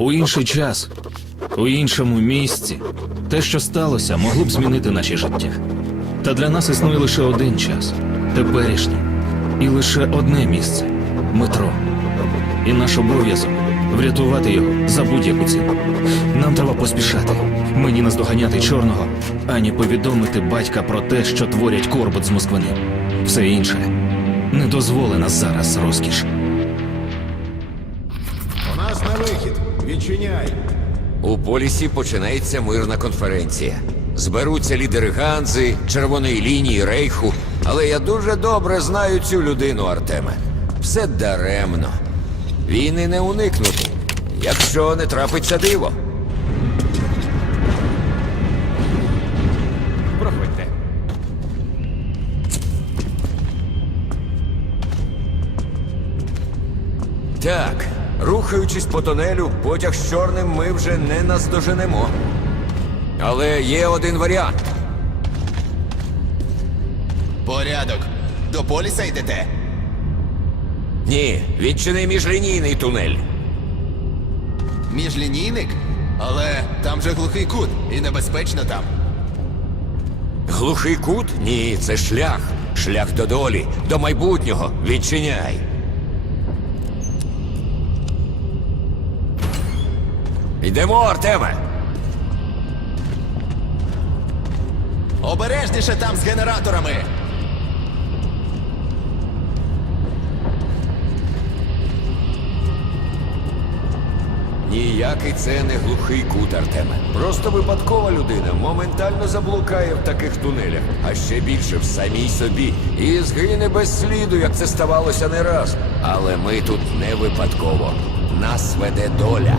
У інший час, у іншому місці, те, що сталося, могло б змінити наші життя. Та для нас існує лише один час теперішній. І лише одне місце метро. І наш обов'язок врятувати його за будь-яку ціну. Нам треба поспішати. Мені наздоганяти чорного, ані повідомити батька про те, що творять корбут з Москвини. Все інше не дозволена зараз розкіш. Відчиняй. У полісі починається мирна конференція. Зберуться лідери Ганзи, Червоної лінії, Рейху. Але я дуже добре знаю цю людину, Артеме. Все даремно. Війни не уникнути, якщо не трапиться диво. Проходьте. Так, рухаючись по тунелю, потяг з чорним ми вже не наздоженемо. Але є один варіант. Порядок. До поліса йдете? Ні, відчини міжлінійний тунель. Міжлінійник? Але там же глухий кут і небезпечно там. Глухий кут? Ні, це шлях. Шлях до долі, до майбутнього. Відчиняй. Йдемо, Артеме. Обережніше там з генераторами. Ніякий це не глухий кут, Артеме. Просто випадкова людина моментально заблукає в таких тунелях, а ще більше в самій собі. І згине без сліду, як це ставалося не раз. Але ми тут не випадково. Нас веде доля.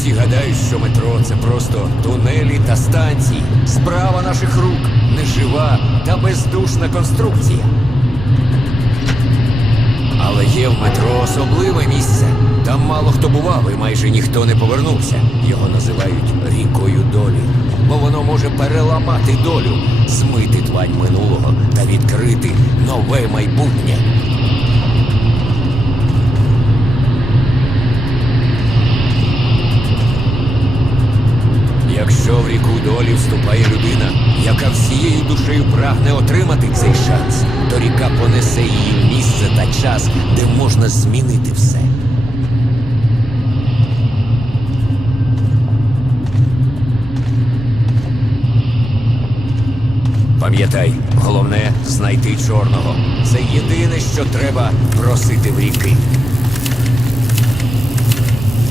Усі гадають, що метро це просто тунелі та станції. Справа наших рук нежива та бездушна конструкція. Але є в метро особливе місце. Там мало хто бував і майже ніхто не повернувся. Його називають рікою долі, бо воно може переламати долю, змити твань минулого та відкрити нове майбутнє. Вступає людина, яка всією душею прагне отримати цей шанс, то ріка понесе її місце та час, де можна змінити все. Пам'ятай, головне знайти чорного. Це єдине, що треба просити в ріки.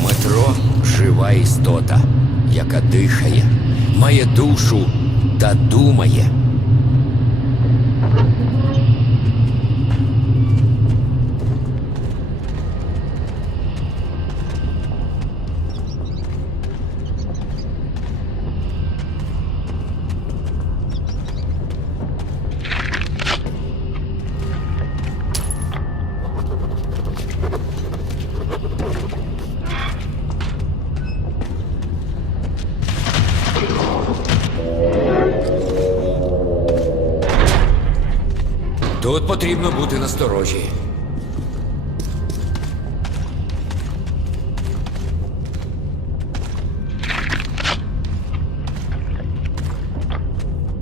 Метро жива істота, яка дихає, має душу та думає. Тут потрібно бути насторожі.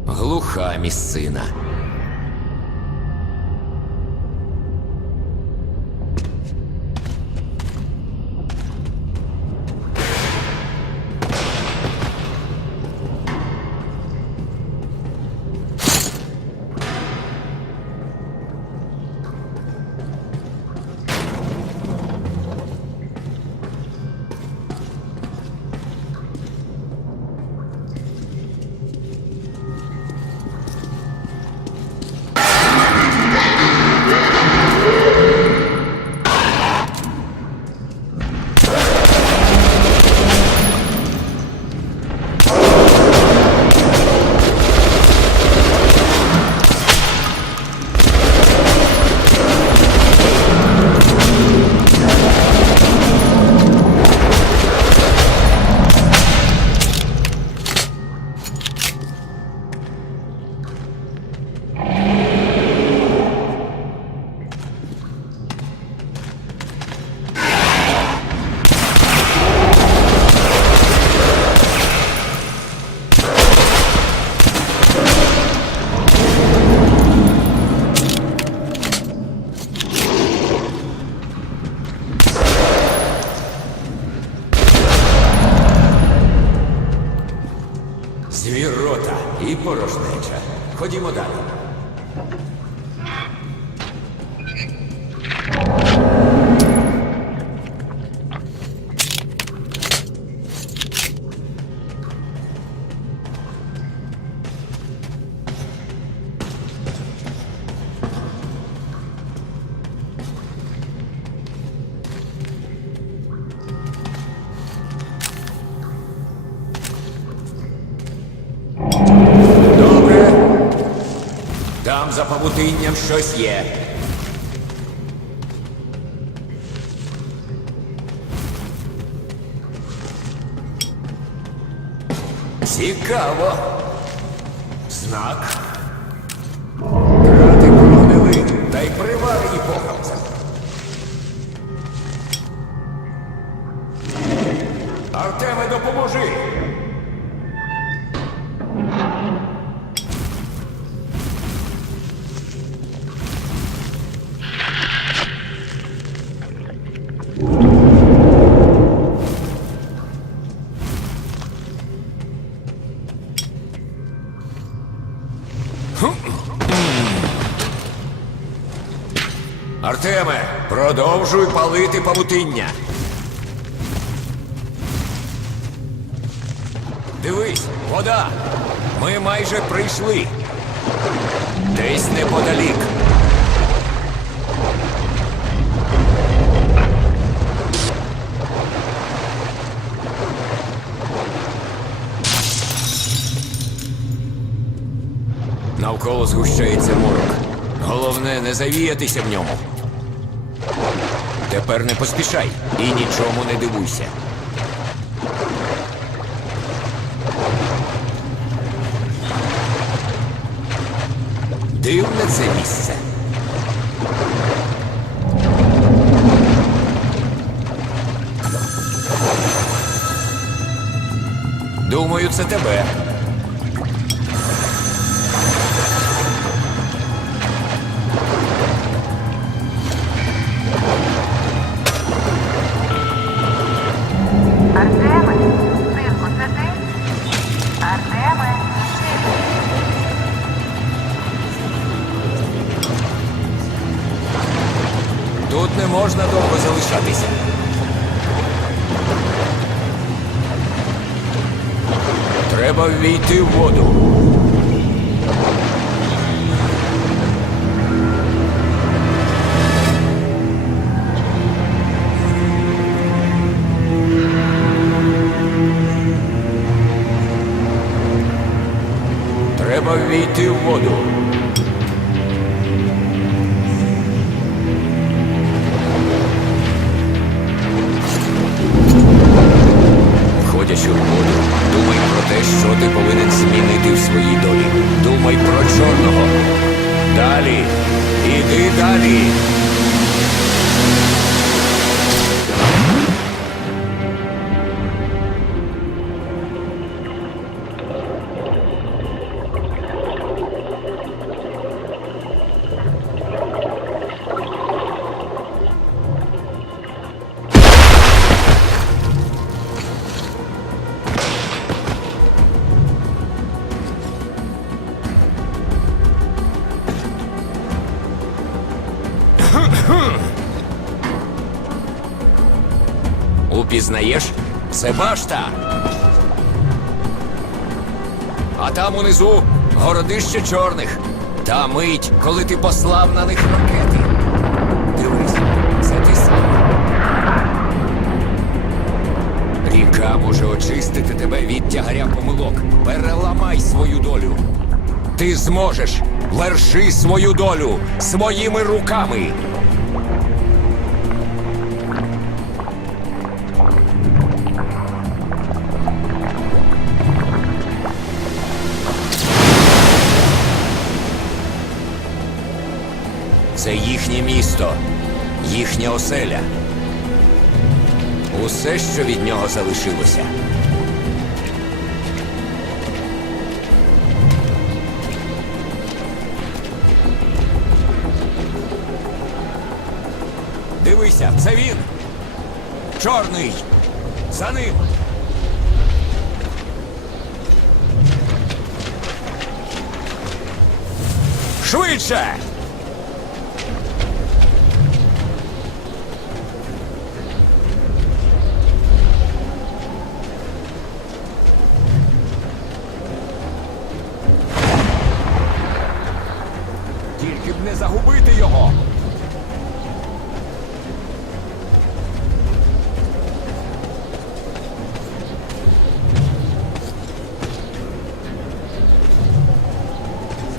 Глуха місцина. Ходімо далі. Там за павутинням щось є. Цікаво. Знак. Крати прогнили, та й приварені похапцем. Артеме, допоможи! Артеме, продовжуй палити павутиння. Дивись, вода. Ми майже прийшли. Десь неподалік. Навколо згущається морок. Головне не завіятися в ньому. Тепер не поспішай і нічому не дивуйся. Дивне це місце. Думаю, це тебе. Треба в воду. Своїй долі. Думай про чорного. Далі. Іди далі. Упізнаєш? Це башта. А там унизу городище чорних. Та мить, коли ти послав на них ракети. Дивись, це ти сам. Ріка може очистити тебе від тягаря помилок. Переламай свою долю. Ти зможеш. Верши свою долю своїми руками. Це їхнє місто, їхня оселя. Усе, що від нього залишилося. Дивися, це він. Чорний. За ним. Швидше.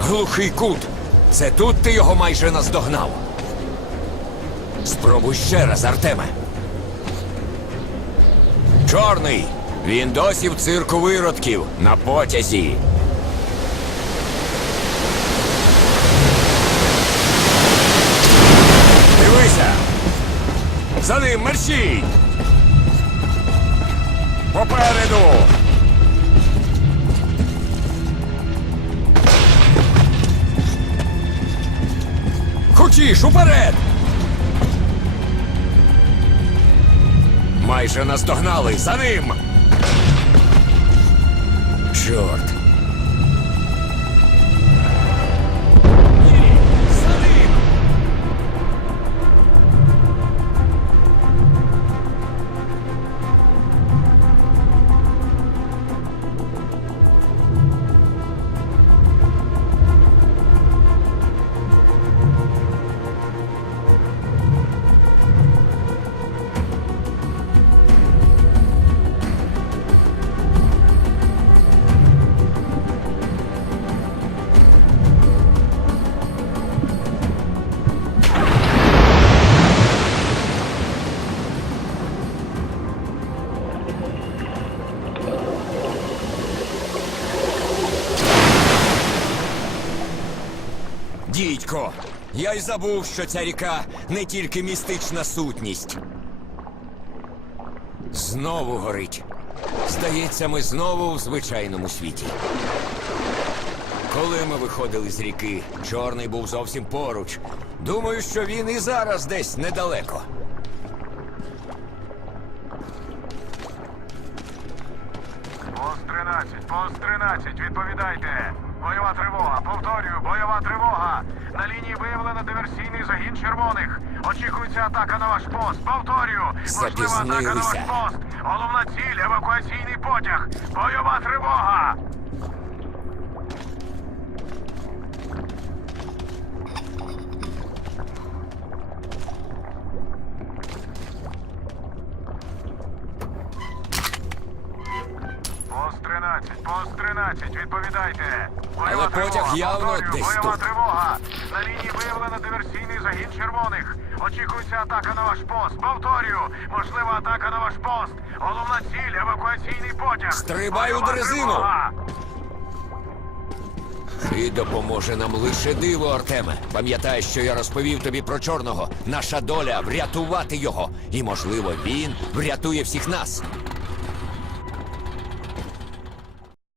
Глухий кут. Це тут ти його майже наздогнав. Спробуй ще раз, Артеме. Чорний. Він досі в цирку виродків на потязі. Дивися! За ним мерщій! Попереду! Хочеш уперед! Майже наздогнали за ним. Чорт. Дідько, я й забув, що ця ріка не тільки містична сутність. Знову горить. Здається, ми знову в звичайному світі. Коли ми виходили з ріки, чорний був зовсім поруч. Думаю, що він і зараз десь недалеко. Пост 13, пост 13, відповідайте. Бойова тривога, повторюю, бойова тривога. На лінії виявлено диверсійний загін червоних. Очікується атака на ваш пост. Повторюю, можлива атака на ваш пост. Головна ціль евакуаційний потяг. Бойова тривога. Пост 13, пост 13, відповідайте. Бойова Але потяг тривога, явно десь тут. тривога. На лінії виявлено диверсійний загін червоних. Очікується атака на ваш пост. Повторюю, можлива атака на ваш пост. Головна ціль евакуаційний потяг. Стрибай у дрезину. І допоможе нам лише диво, Артеме. Пам'ятай, що я розповів тобі про чорного. Наша доля врятувати його. І, можливо, він врятує всіх нас.